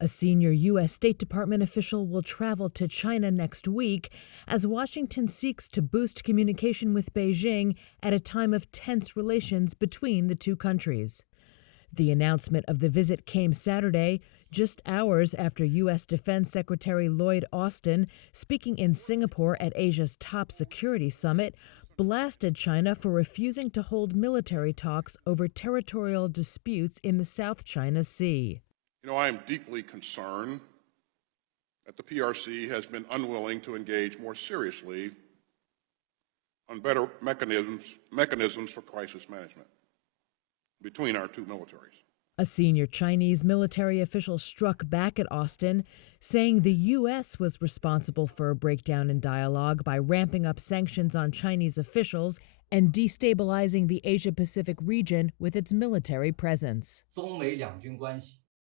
A senior U.S. State Department official will travel to China next week as Washington seeks to boost communication with Beijing at a time of tense relations between the two countries. The announcement of the visit came Saturday, just hours after U.S. Defense Secretary Lloyd Austin, speaking in Singapore at Asia's top security summit, blasted China for refusing to hold military talks over territorial disputes in the South China Sea. I am deeply concerned that the PRC has been unwilling to engage more seriously on better mechanisms for crisis management between our two militaries. A senior Chinese military official struck back at Austin, saying the U.S. was responsible for a breakdown in dialogue by ramping up sanctions on Chinese officials and destabilizing the Asia-Pacific region with its military presence.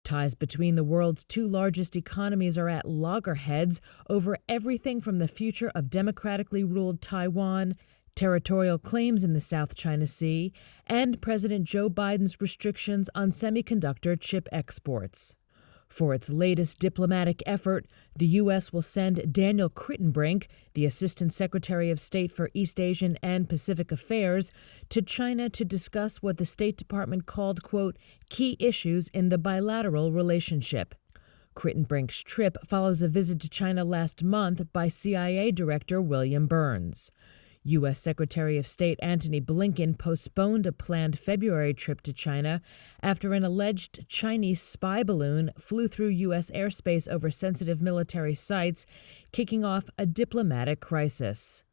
Ties between the world's two largest economies are at loggerheads over everything from the future of democratically ruled Taiwan, territorial claims in the South China Sea, and President Joe Biden's restrictions on semiconductor chip exports. For its latest diplomatic effort, the U.S. will send Daniel Crittenbrink, the Assistant Secretary of State for East Asian and Pacific Affairs, to China to discuss what the State Department called, quote, key issues in the bilateral relationship. Crittenbrink's trip follows a visit to China last month by CIA Director William Burns. U.S. Secretary of State Antony Blinken postponed a planned February trip to China after an alleged Chinese spy balloon flew through U.S. airspace over sensitive military sites, kicking off a diplomatic crisis.